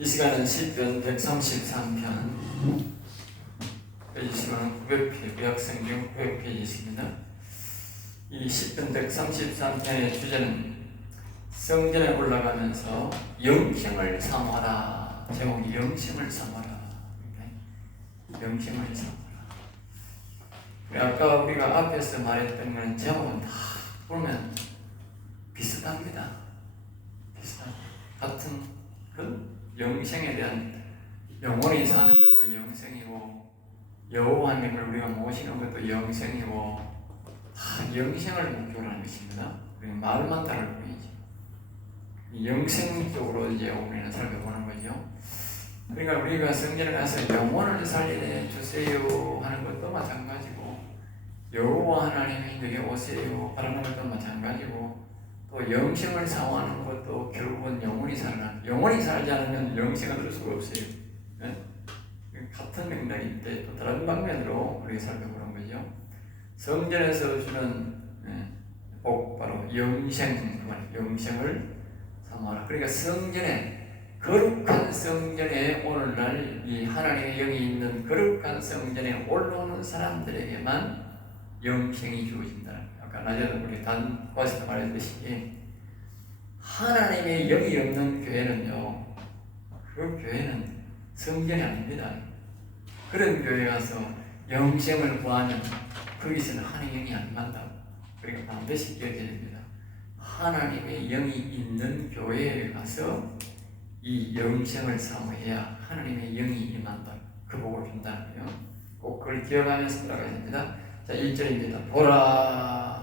이 시간은 시편 133편, 페이지 시간은 900페이지, 구약성경 900페이지입니다. 이 시편 133편의 주제는 성전에 올라가면서 영생을 사모하라. 제목이 영생을 사모하라. 영생을 사모하라. 아까 우리가 앞에서 말했던 건 제목은 다 보면 비슷합니다. 같은 그 영생에 대한, 영원히 사는 것도 영생이고, 여호와 하나님을 우리가 모시는 것도 영생이고, 다 영생을 목표로 하는 것입니다. 우리가 말만 다를 뿐이지. 영생적으로 이제 우리는 살펴보는 거죠. 그러니까 우리가 성전에 가서 영혼을 살려 주세요 하는 것도 마찬가지고, 여호와 하나님이 너에게 오세요 바라는 것도 마찬가지고, 또 영생을 사모하는 것도 결국은 영원히 살지 않으면 영생을 얻을 수가 없어요. 네? 같은 맥락인데 또 다른 방면으로 우리가 살펴보는 거죠. 성전에서 주는 복, 바로 영생을 사모하라. 그러니까 성전에, 거룩한 성전에, 오늘날 이 하나님의 영이 있는 거룩한 성전에 올라오는 사람들에게만 영생이 주어진다. 아까 낮에도 우리 단과에서 말했듯이 하나님의 영이 없는 교회는요, 그 교회는 성전이 아닙니다. 그런 교회 가서 영생을 구하면 거기서는 하나님의 영이 안 만다. 그러니까 반드시 기억해야 됩니다. 하나님의 영이 있는 교회에 가서 이 영생을 사모해야 하나님의 영이 임한다. 그 복을 준다는 거예요. 꼭 그걸 기억하면서 살아가야 됩니다. 자, 1절입니다. 보아라.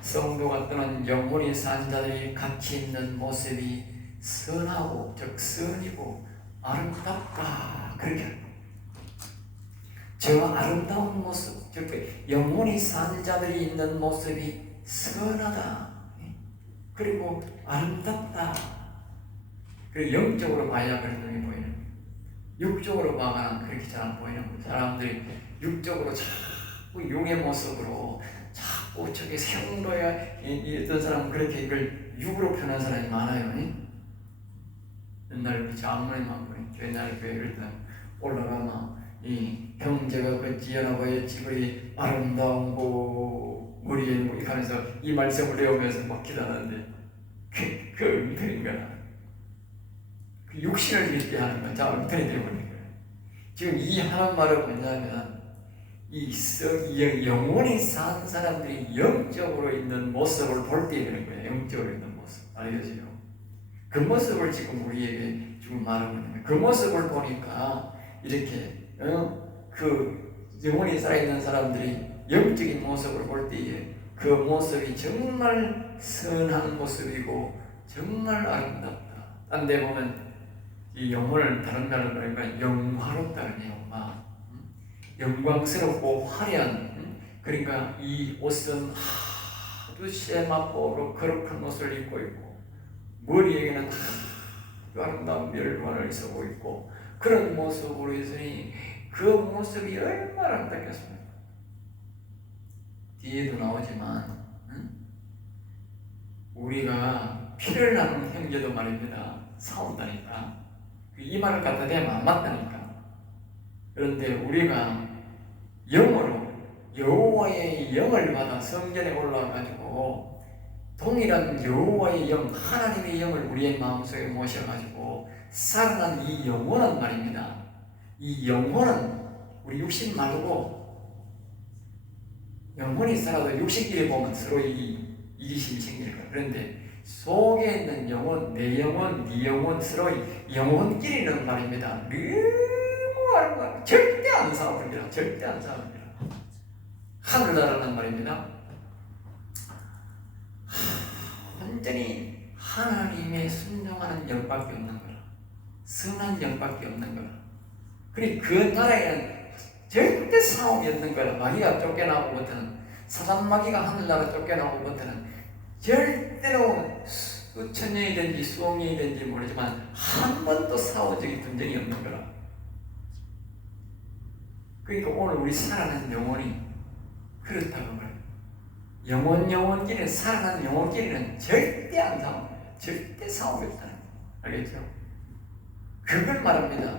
성도가 떠난 영혼이 산 자들이 같이 있는 모습이 선하고, 즉 선이고 아름답다. 그렇게 저 아름다운 모습, 즉 영혼이 산 자들이 있는 모습이 선하다. 그리고 아름답다. 그리고 영적으로 봐야 그런 눈이 보이는 거예요. 육적으로 봐야 그렇게 잘 안 보이는 거예요. 사람들이 육적으로 자꾸 용의 모습으로, 자꾸 저게 생로야, 어떤 사람은 그렇게 이걸 육으로 표현한 사람이 많아요. 옛날 장모님만 보니 옛날 교회 이럴 때 올라가면 이 형제가 그 지연하고의 집의 아름다운 고 머리에 뭐 이렇게 하면서 이 말씀을 외우면서 막 기도하는데 그 엉터리인가? 그 육신을 믿게 하는 건 다 엉터리 되어버린 거예요. 지금 이 하는 말은 뭐냐면, 이 영혼이 산 사람들이 영적으로 있는 모습을 볼 때 되는 거예요. 영적으로 있는 모습. 알겠어요? 그 모습을 지금 우리에게 지금 말하고 있는 거예요. 그 모습을 보니까 이렇게 그 영혼이 살아있는 사람들이 영적인 모습을 볼 때에 그 모습이 정말 선한 모습이고 정말 아름답다. 딴 데 보면 이 영혼을 다른 말로 그러니까 영화롭다는 영화, 영광스럽고 화려한, 그러니까 이 옷은 아주 세마포로 거룩한 옷을 입고 있고, 머리에게는 아주 아름다운 멸관을 쓰고 있고, 그런 모습으로 있으니 그 모습이 얼마나 아름답겠습니까? 뒤에도 나오지만 우리가 피를 나는 형제도 말입니다. 싸운다니까. 이 말을 갖다 대면 안 맞다니까. 그런데 우리가 영으로 여호와의 영을 받아 성전에 올라와가지고 동일한 여호와의 영, 하나님의 영을 우리의 마음속에 모셔가지고 살아난 이 영혼은 말입니다. 이 영혼은 우리 육신 말고, 영혼이 살아도 육신끼리 보면 서로 이기심이 생길 거예요. 그런데 속에 있는 영혼, 내 영혼, 네 영혼, 서로 영혼끼리는 말입니다. 너무 아름다워. 절대 안 싸웁니다. 절대 안 싸웁니다. 하늘나라는 말입니다. 완전히 하나님의 순종하는 영밖에 없는 거라. 선한 영밖에 없는 거라. 그리고 그 나라에는 절대 싸움이 없는 거라. 마귀가 쫓겨나고부터는, 사단 마귀가 하늘나라 쫓겨나고부터는 절대로 수천 년이든지 수억 년이든지 모르지만 한 번도 싸운 적이 본 적이 없는 거라. 그러니까 오늘 우리 살아난 영혼이 그렇다고 말해요. 영혼끼리는, 살아난 영혼끼리는 절대 안 싸워. 절대 싸우겠다는 거. 알겠죠? 그걸 말합니다.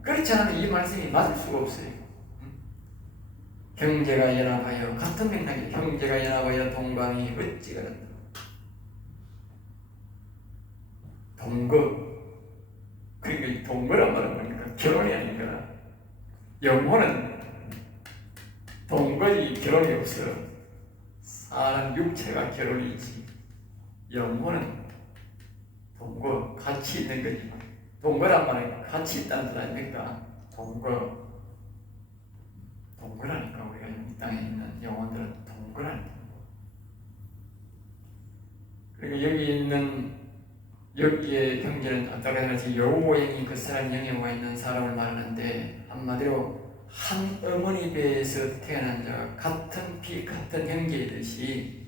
그렇지 않으면 이 말씀이 맞을 수가 없어요. 형제가 연합하여, 같은 맥락이 형제가 연합하여 동방이 어찌 그런다. 동거. 그러니까 이 동거란 말은 뭡니까? 결혼이 아니라 영혼은 동거지 결혼이 없어. 사람 육체가 결혼이지 영혼은 동거, 같이 있는 거지. 동거란 말은 같이 있다는 뜻 아닙니까? 동거라니까. 우리가 이 땅에 있는 영혼들은 동거라니까. 그리고 여기에 경제는 아까 같이 여호와의 그 사람 영에 와 있는 사람을 말하는데, 한마디로 한 어머니 배에서 태어난 자가 같은 피 같은 형제이듯이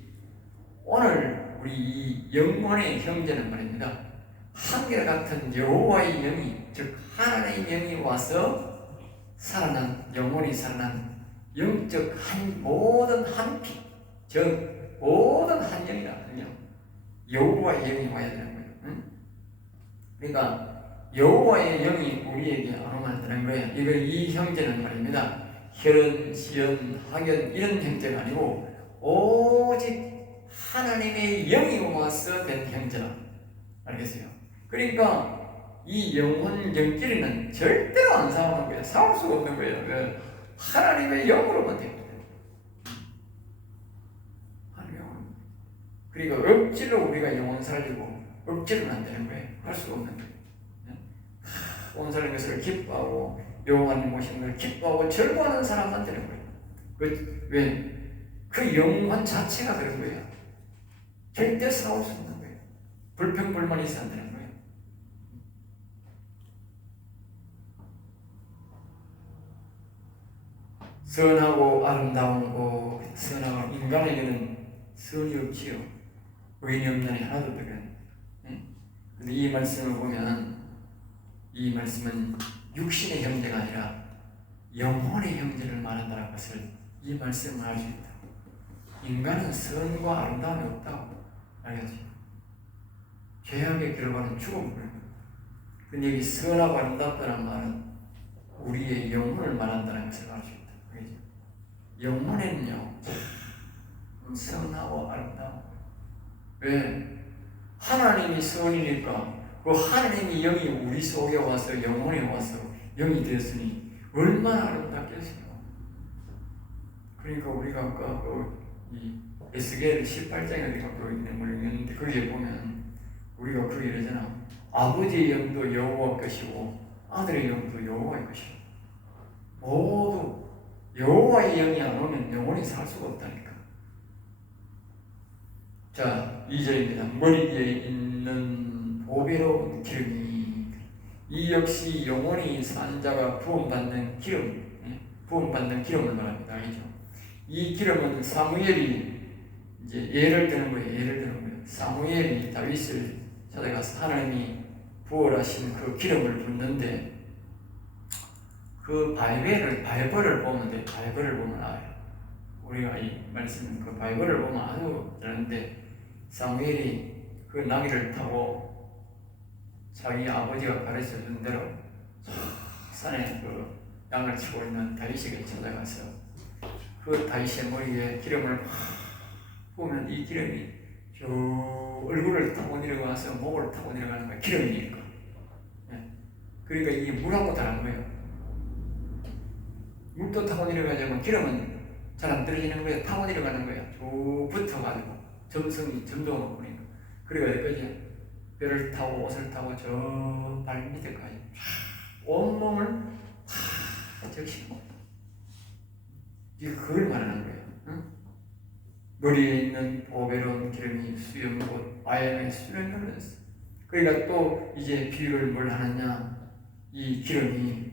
오늘 우리 이 영혼의 형제는 말입니다. 한결 같은 여호와의 영이, 즉 하나님의 영이 와서 살아난 영혼이 살아난 영적 모든 한 피, 즉 모든 한 영이다. 한 영. 여호와의 영이 와야 되는 거예요. 응? 그러니까 여호와의 영이 우리에게 안 오면 안 되는 거예요. 이 형제는 말입니다. 혈연, 시연, 학연 이런 형제가 아니고 오직 하나님의 영이 와서 된 형제다. 알겠어요? 그러니까 이 영혼끼리는 절대로 안 싸우는 거예요. 싸울 수가 없는 거예요. 왜? 하나님의 영으로만 됩니다. 하나님의 영으로. 그러니까 억지로 우리가 영혼 살리고 억지로는 안 되는 거예요. 할 수가 없는 거예요. 온 사람의 것을 기뻐하고 여호와님 모시는 것을 기뻐하고 절거하는 사람만 되는 거예요. 왜? 그 영혼 자체가 그런 거예요. 절대 싸울 수 없는 거예요. 불평불만이 있어야 되는 거예요. 선하고 아름다운 거, 선하고 인간에게는 선이 없지요. 의인이 없나니 하나도 없거든. 근데 이 말씀을 보면 이 말씀은 육신의 형제가 아니라 영혼의 형제를 말한다는 것을 이 말씀을 알 수 있다. 인간은 선과 아름다움이 없다고. 알겠지? 죄악의 결과는 죽음을. 근데 여기 선하고 아름답다는 말은 우리의 영혼을 말한다는 것을 알 수 있다. 알겠지? 영혼에는요, 선하고 아름다움. 왜? 하나님이 선이니까 그 하나님이 영이 우리 속에 와서 영혼에 와서 영이 되었으니 얼마나 아름답겠어요. 그러니까 우리가 아까 이 에스겔 18장에 있는 물건인데 거기에 보면 우리가 그 이러잖아. 아버지의 영도 여호와 것이고 아들의 영도 여호와의 것이고 모두 여호와의 영이 안 오면 영혼이 살 수가 없다니까. 자, 2절입니다. 머리 위에 있는 보배로운 기름이, 이 역시 영혼이 산 자가 부음받는 기름, 부음받는 기름을 말합니다. 알죠? 이 기름은 사무엘이 이제 예를 드는 거예요. 사무엘이 다윗을 찾아가서 하나님이 부어하신 그 기름을 붓는데, 그 바이블을 보면 돼. 바이블을 보면 알아요. 우리가 이 말씀, 그 바이블을 보면 아주 잘하는데, 사무엘이 그 나귀를 타고 자기 아버지가 가르쳐 준 대로 산에 그 양을 치고 있는 다윗에게 찾아가서 그 다윗의 머리에 기름을 보면 이 기름이 저 얼굴을 타고 내려가서 목을 타고 내려가는 거야. 기름이니까. 그러니까 이게 물하고 다른 거예요. 물도 타고 내려가자면 기름은 잘 안 떨어지는 거예요. 타고 내려가는 거예요. 쭉 붙어가지고 점성이 점동을 보니까. 그래가 그죠? 뼈를 타고 옷을 타고 저 발밑에까지 온몸을 다 적시고. 이게 그걸 말하는 거예요. 응? 머리에 있는 보배로운 기름이 수염곧 아야의 수령을 흘렀어. 그러니까 또 이제 비유를 뭘 하느냐? 이 기름이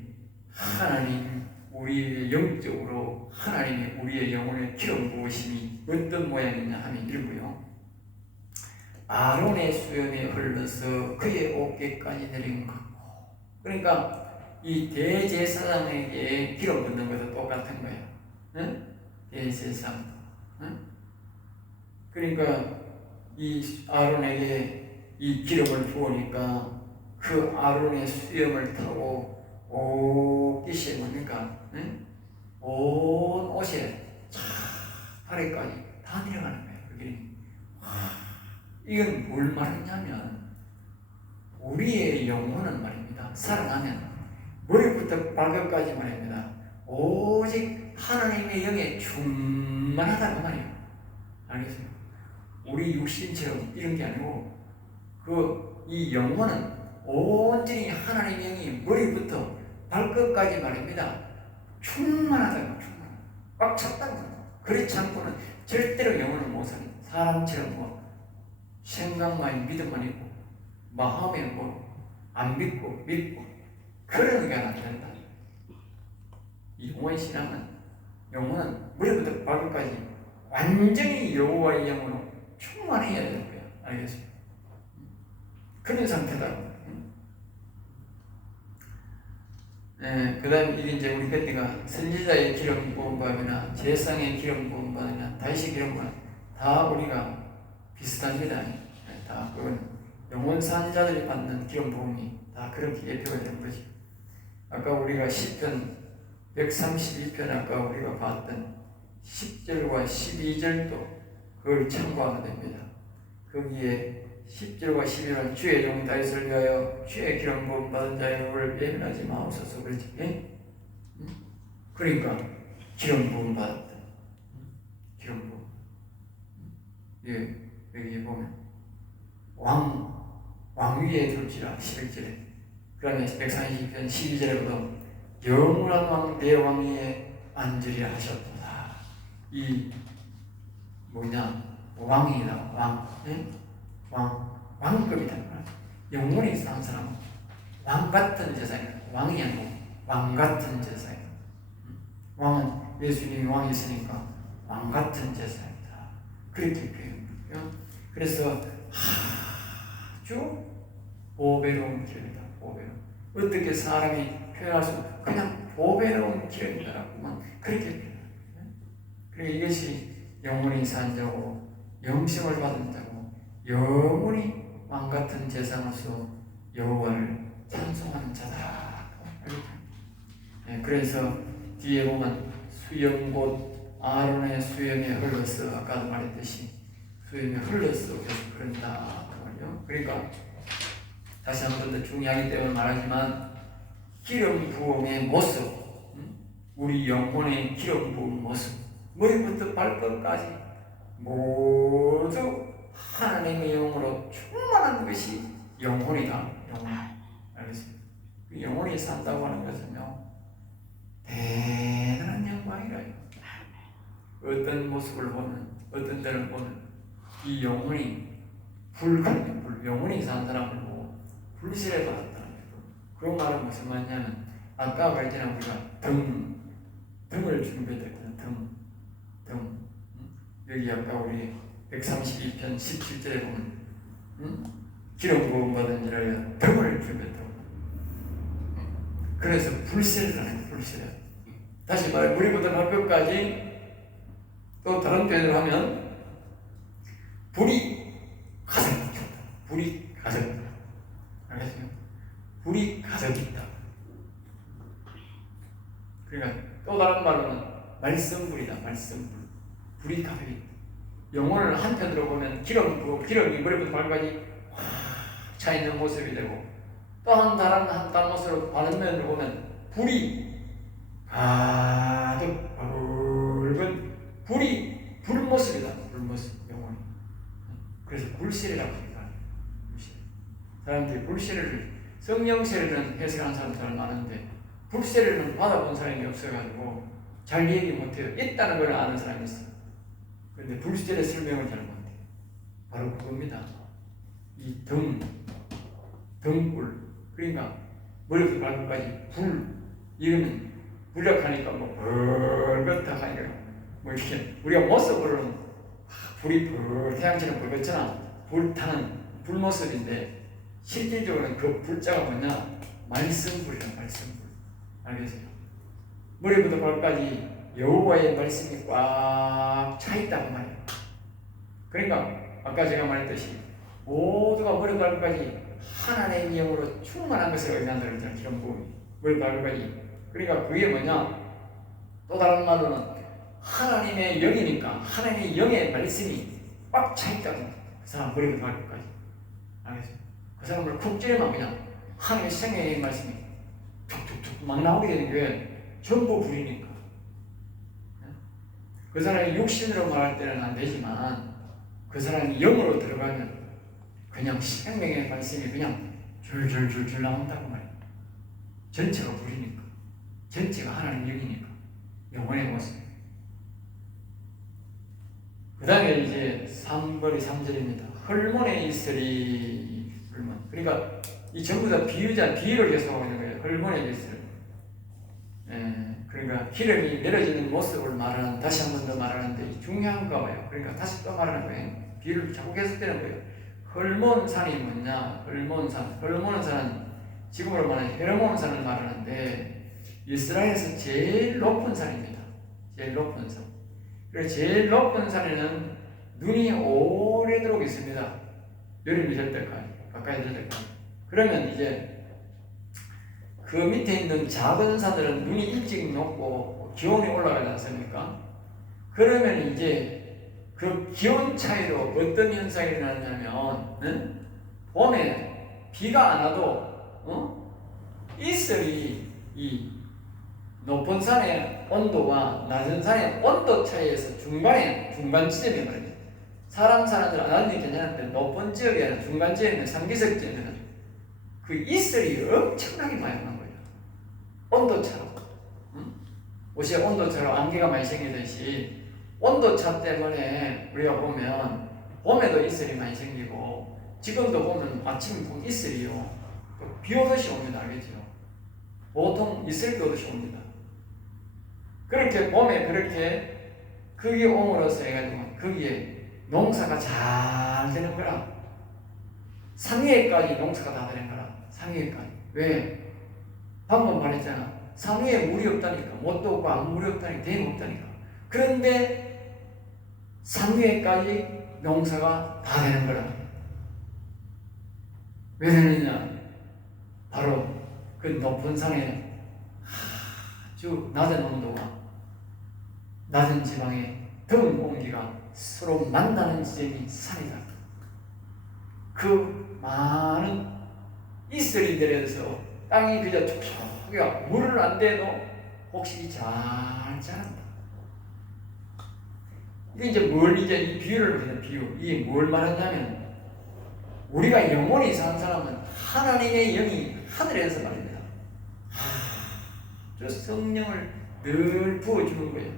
하나님 우리의 영적으로 하나님이 우리의 영혼의 기름 부으심이 어떤 모양이냐 하면 이러고요. 아론의 수염에 흘러서 그의 어깨까지 내린 것 같고. 그러니까 이 대제사장에게 기름 붓는 것도 똑같은 거예요. 응? 대제사장. 응? 그러니까 이 아론에게 이 기름을 부으니까 그 아론의 수염을 타고 온 옷이 뭡니까? 응? 온 옷에 발에까지 다 내려가는 거예요. 그 기름이. 이건 뭘 말하냐면 우리의 영혼은 말입니다. 살아나면 머리부터 발끝까지 말입니다. 오직 하나님의 영에 충만하다고 말이에요. 알겠어요? 우리 육신처럼 이런 게 아니고 이 영혼은 온전히 하나님의 영이 머리부터 발끝까지 말입니다. 충만하다고 꽉 찼다고. 그렇지 않고는 절대로 영혼을 못 살아요. 사람처럼 뭐 생각만 믿음만 있고 마음에 뭐 안 믿고 그러는 게 안 된다. 영혼의 신앙은 영혼은 머리부터 발끝까지 완전히 여호와의 영으로 충만해야 되는 거야. 알겠어요? 그런 상태다. 그 다음에 이게 이제 우리 패티가 선지자의 기름 부음 받으나 제사장의 기름 부음 받으나 다윗의 기름 부음 다 우리가 비슷합니다. 다 그건 영혼 산자들이 받는 기름 부음이 다 그렇게 예표가 되는 거지. 아까 우리가 시편 132편 아까 우리가 봤던 10절과 12절도 그걸 참고하면 됩니다. 거기에 10절과 11절은 주의 종 다윗을 위하여 주의 기름 부음 받은 자의 얼굴을 예민하지 마옵소서. 그렇지? 예? 그러니까 기름 부음 받았다. 기름 부음. 예, 여기 보면 왕 위에 둘지라 11절에 그 다음에 132편 12절에도 영원한 왕 내 왕 위에 앉으리라 하셨도다. 이 왕이다. 왕. 예? 왕급이다. 영원히 사는 사람은 왕 같은 제사입니다. 왕이 아니고 왕 같은 제사입니다. 왕은 예수님이 왕이시니까 왕 같은 제사입니다. 그렇게 표현해요. 그래서 아주 보배로운 기름이다. 보배로운. 어떻게 사람이 표현할 수 그냥 보배로운 기름이다라고만 그렇게 표현해요. 그리고 이것이 영원히 산 자고 영생을 받은 자고 영원히 왕같은 제사로서 여호와를 찬송하는 자다. 그래서 뒤에 보면 수염 곧 아론의 수염에 흘러서 아까도 말했듯이 수염에 흘러서 계속 그런다. 그러니까 다시 한 번 더 중요하기 때문에 말하지만 기름 부음의 모습, 우리 영혼의 기름 부음 모습, 머리부터 발끝까지 모두 하나님의 영으로 충만한 것이 영혼이다. 영혼. 알겠습니다. 그 영혼이 산다고 하는 것은요, 대단한 영광이라. 어떤 모습을 보면, 어떤 데를 보면 이 영혼이 영혼이 산 사람을 보고 불신을 받았다는 거예요. 그런 말은 무슨 말이냐면 아까 말했잖아요. 우리가 등을 준비했거든요. 등. 여기 아까 우리 132편 17절에 보면 기름 부음 받은 자를 등을 준비했다고. 그래서 불신을 하는 거예요. 불신을. 다시 말해 머리부터 발끝까지 또 다른 표현을 하면 불이 가득 있다. 불이 가득 있다. 알겠어요? 불이 가득 있다. 그러니까 또 다른 말로는 말씀불이다. 말씀불. 불이 가득 있다. 영혼을 한편으로 보면 기름이 머리부터 발까지 차 있는 모습이 되고 또 다른 모습으로 다른 면으로 보면 불이 가득 붉은 불 모습이다. 불 모습 영혼이. 그래서 불세례라고 합니다. 사람들이 불세례를 성령 세례는 해석하는 사람들 많은데 불세례는 받아본 사람이 없어가지고 잘 얘기 못해요. 있다는 걸 아는 사람이 있어요. 그런데 불세례 설명을 잘 못해요. 바로 그겁니다. 이 등불. 그러니까 머리부터 발끝까지 불. 이거는 무력하니까 뭐 벌겋다 하니까 뭐 이렇게 우리가 모습으로는 불이 태양처럼 벌겋잖아. 불타는 불모습인데 실질적으로는 그 불자가 뭐냐? 말씀불이야. 말씀불. 알겠어요? 머리부터 발까지 여호와의 말씀이 꽉 차 있다고 말이에요. 그러니까 아까 제가 말했듯이 모두가 머리 발끝까지 하나님의 영으로 충만한 것을 의미한다고 했잖아요. 기름 부음이 머리 발끝까지. 그러니까 그게 뭐냐? 또 다른 말로는 하나님의 영이니까 하나님의 영의 말씀이 꽉 차있다고. 그 사람 머리부터 발끝까지. 알겠어요? 그 사람을 쿡 찌르면 그냥 하나님의 생명의 말씀이 툭툭툭 막 나오게 되는 게 전부 불이니까. 그 사람이 육신으로 말할 때는 안 되지만 그 사람이 영으로 들어가면 그냥 생명의 말씀이 그냥 줄줄줄줄 나온다고 말이에요. 전체가 불이니까. 전체가 하나님 영이니까. 영혼의 모습. 그 다음에 이제 3절입니다. 헐몬에 있으리. 헐몬. 그러니까 이 전부 다 비유를 계속하고 있는 거예요. 헐몬에 있으리. 그러니까 기름이 내려지는 모습을 말하는, 다시 한 번 더 말하는데 중요한가 봐요. 그러니까 다시 또 말하는 거예요. 비유를 자꾸 계속되는 거예요. 헐몬산이 뭐냐? 헐몬산은 지금으로 말하는 헤르몬산을 말하는데 이스라엘에서 제일 높은 산입니다. 제일 높은 산. 그래서 제일 높은 산에는 눈이 오래도록 있습니다. 여름이 될 때까지, 가까이 될 때까지. 그러면 이제 그 밑에 있는 작은 산들은 눈이 일찍 녹고 기온이 올라가지 않습니까? 그러면 이제 그 기온 차이로 어떤 현상이 일어나냐면 봄에 비가 안 와도 이슬이 이 높은 산의 온도와 낮은 산의 온도 차이에서 중간 지점이 말이죠. 사람 사는 데는 낮은 괜찮은데 높은 지역에는 중간 지역에는 상기석 지역에는 그 이슬이 엄청나게 많이 나는 거예요. 온도차로. 옷의 온도차로 안개가 많이 생기듯이 온도차 때문에 우리가 보면 봄에도 이슬이 많이 생기고 지금도 보면 아침에 보면 이슬이요. 비 오듯이 옵니다. 알겠죠? 보통 이슬 오듯이 옵니다. 그렇게 봄에 그렇게 그게 옴으로써 해가지고 거기에 농사가 잘 되는 거라. 상위에까지 농사가 다 되는 거라. 상위에까지. 왜? 방금 말했잖아. 상위에 물이 없다니까. 못도 없고 아무 물이 없다니까. 대임 없다니까. 그런데 상위에까지 농사가 다 되는 거라. 왜 되느냐? 바로 그 높은 산에 아주 낮은 온도와 낮은 지방의 더운 공기가 서로 만나는 지점이 산이다. 그 많은 이슬이 내려서 땅이 그저 툭툭하게 물을 안 대도 혹시 잘 자란다. 이게 이제 이제 이 비유를 하는 비유. 이게 뭘 말하냐면 우리가 영원히 사는 사람은 하나님의 영이 하늘에서 말입니다. 저 성령을 늘 부어주는 거예요.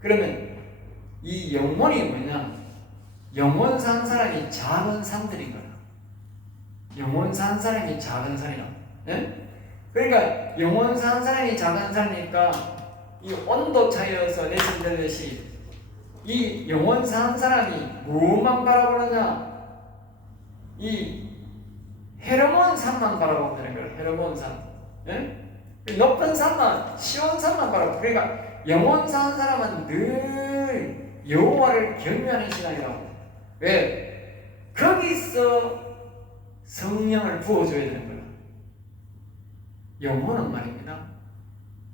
그러면 이 영혼이 뭐냐? 영혼 산 사람이 작은 산들인 거야. 영혼 산 사람이 작은 산이라. 예? 그러니까 영혼 산 사람이 작은 산이니까 이 온도 차이여서 내신되듯이 이 영혼 산 사람이 뭐만 바라보느냐? 이 헤르몬 산만 바라보는 거예요. 헤르몬 산. 예? 높은 산만, 시온 산만 바라보고. 그러니까 영혼 산 사람은 늘 여호와를 경외하는 신앙이라고. 왜? 거기서 성령을 부어줘야 되는 거야. 영혼은 말입니다.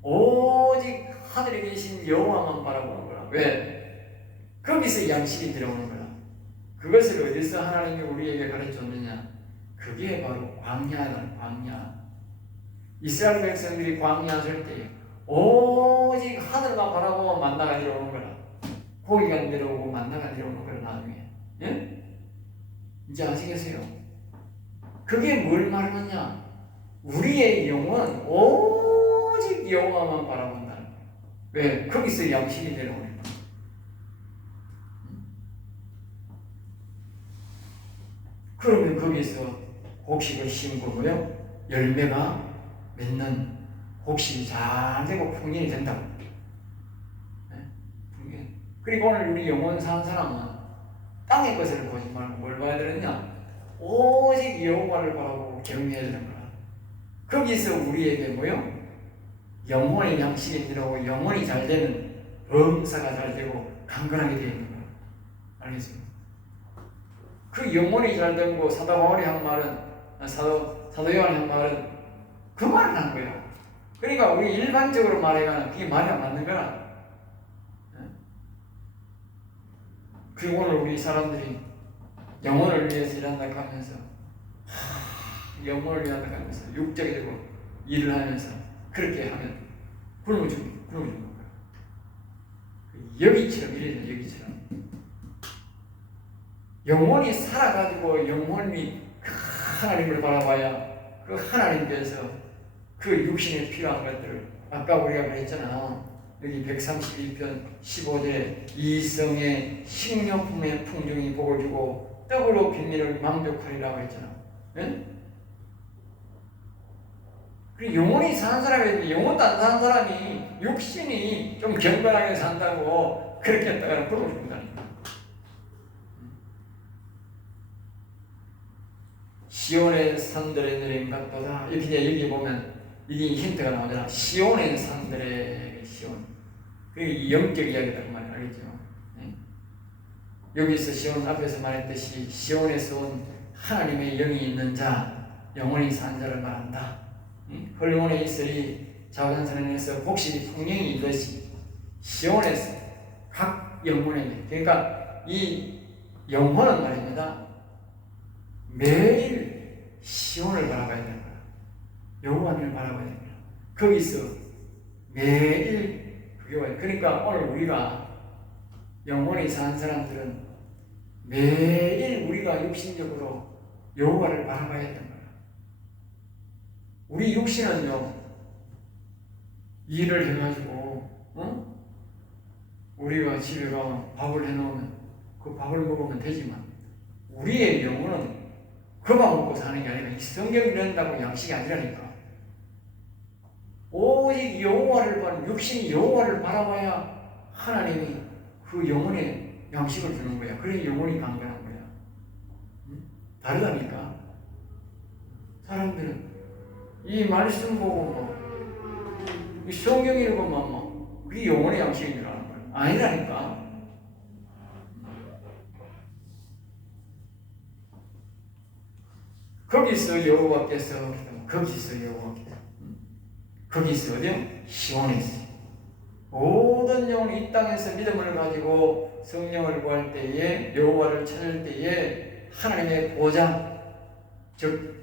오직 하늘에 계신 여호와만 바라보는 거야. 왜? 거기서 양식이 들어오는 거야. 그것을 어디서 하나님이 우리에게 가르쳐줬느냐? 그게 바로 광야다. 광야. 이스라엘 백성들이 광야 설 때 오직 하늘만 바라보고 만나가 내려오는 거라. 고기가 내려오고 만나가 내려오는 거라. 나중에. 예? 이제 아시겠어요? 그게 뭘 말하느냐? 우리의 영은 오직 여호와만 바라본다는 거예요. 왜? 거기서 양식이 내려오는 거예요. 그러면 거기서 곡식을 심고 뭐요? 열매가 맺는 곡식이 잘 되고 풍년이 된다고. 네? 풍년. 그리고 오늘 우리 영혼 사는 사람은 땅의 것을 보지 말고 뭘 봐야 되느냐? 오직 여호와를 바라보고 경외해야 되는 거야. 거기서 우리에게 뭐요? 영혼의 양식이 들어오고 영혼이 잘 되는 범사가 잘 되고 강건하게 되어 있는 거야. 알겠습니까? 그 영혼이 잘 된 거 사도 바울이 한 말은 사도 요한이 한 말은 그 말을 한 거예요. 그러니까 우리 일반적으로 말해가는 그게 말이 안 맞는 거라. 그리고 오늘 우리 사람들이 영혼을 위해서 일한다 하면서 영혼을 위한다 하면서 육적이고 일을 하면서 그렇게 하면 굶어 죽는 거야. 여기처럼 이래야 돼. 여기처럼 영혼이 살아가지고 영혼이 하나님을 바라봐야 그 하나님께서 그 육신에 필요한 것들을 아까 우리가 그랬잖아. 여기 132편 15절에 이성의 식료품의 풍족이 복을 주고 떡으로 빈민을 만족하리라고 했잖아. 네? 그리고 영혼이 사는 사람이 영혼도 안 사는 사람이 육신이 좀 경건하게 산다고 그렇게 했다가 그러고 싶다니까. 시온의 산들의 내린 같도다. 이렇게 이제 여기 보면 이게 힌트가 나오잖아. 시온의 산들의 시온. 그게 영적 이야기다 그 말이야. 알겠죠? 네? 여기서 시온 앞에서 말했듯이 시온에서 온 하나님의 영이 있는 자, 영원히 산 자를 말한다. 헐몬에 있으리 자원선언에서 혹시 성령이 있듯이 시온에서 각 영혼에게, 그러니까 이 영혼은 말입니다. 매일 시온을 바라봐야 된다. 여호와를 바라봐야 된다. 거기서 매일 그게 와요. 그러니까 오늘 우리가 영혼이 산 사람들은 매일 우리가 육신적으로 여호와를 바라봐야 된다. 우리 육신은요, 일을 해가지고, 우리가 집에 가면 밥을 해놓으면 그 밥을 먹으면 되지만, 우리의 영혼은 그만 먹고 사는 게 아니라 이 성경이 이런다고 양식이 아니라니까. 오직 여호와를 바라, 육신이 여호와를 바라봐야 하나님이 그 영혼에 양식을 주는 거야. 그래 영혼이 강건한 거야. 다르다니까. 사람들은 이 말씀 보고 이 성경 읽으면 그게 영혼의 양식인 줄 아는 거야. 아니라니까. 거기서 여호와께서 거기서 어디요? 시온에서 모든 영혼이 이 땅에서 믿음을 가지고 성령을 구할 때에 여호와를 찾을 때에 하나님의 보좌, 즉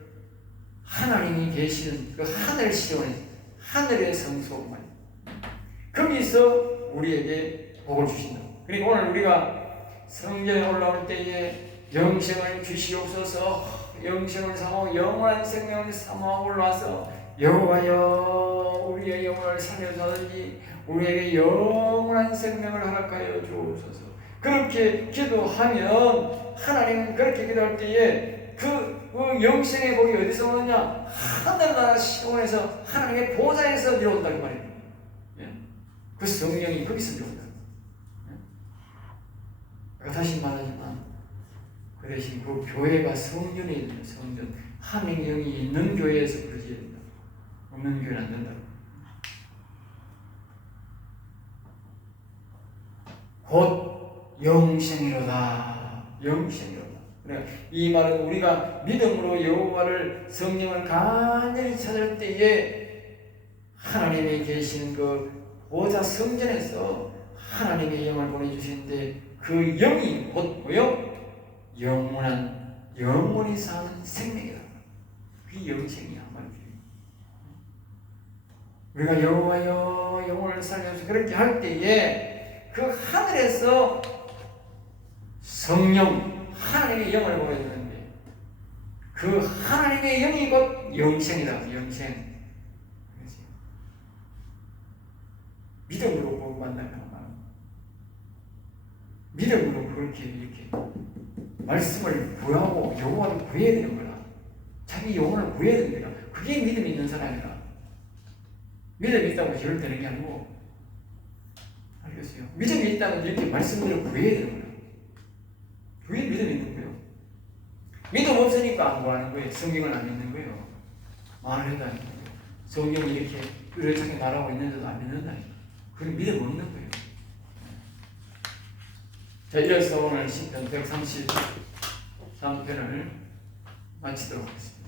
하나님이 계시는 그 하늘 시온에 하늘의 성소만 거기서 우리에게 복을 주신다. 그리고 오늘 우리가 성전에 올라올 때에 영생을 주시옵소서, 영생을 삼아 영원한 생명을 삼아 올라와서 여호와여 우리의 영혼을 살려주시니 우리에게 영원한 생명을 허락하여 주옵소서. 그렇게 기도하면 하나님은 그렇게 기도할 때에 그 영생의 복이 어디서 오느냐? 하늘나라 시온에서 하나님의 보좌에서 내려온다 그 말이에요. 그 성령이 거기서 내려온다. 다시 말하지만 그 대신 그 교회가 성전이 있는 성전, 하나님의 영이 있는 교회에서 그러지 된다. 없는 교회는 안 된다. 곧 영생이로다. 영생이로다. 그러니까 이 말은 우리가 믿음으로 여호와를 성령을 간절히 찾을 때에 하나님이 계신 그 보좌 성전에서 하나님의 영을 보내주시는데 그 영이 곧 뭐요? 영원히 사는 생명이다. 그게 영생이야 말이지. 우리가 여호와여 영혼을 살려서 그렇게 할 때에 그 하늘에서 성령 하나님의 영을 보여주는데 그 하나님의 영이 곧 영생이다. 영생. 믿음으로 복받는다는 말. 믿음으로 그렇게 이렇게 말씀을 구하고 영혼을 구해야 되는 거라. 자기 영혼을 구해야 되는 거라. 그게 믿음이 있는 사람이라. 믿음이 있다고 절대 되는 게 아니고, 알겠어요? 믿음이 있다면 이렇게 말씀들을 구해야 되는 거야. 그게 믿음이 있는 거예요. 믿음 없으니까 안 구하는 거예요. 성경을 안 믿는 거예요. 말을 해도 안 믿는 거예요. 성경이 이렇게 뚜렷하게 말하고 있는데도 안 믿는다니까. 그게 믿음 없는 거예요. 자, 이래서 오늘 시편 130 3편을 마치도록 하겠습니다.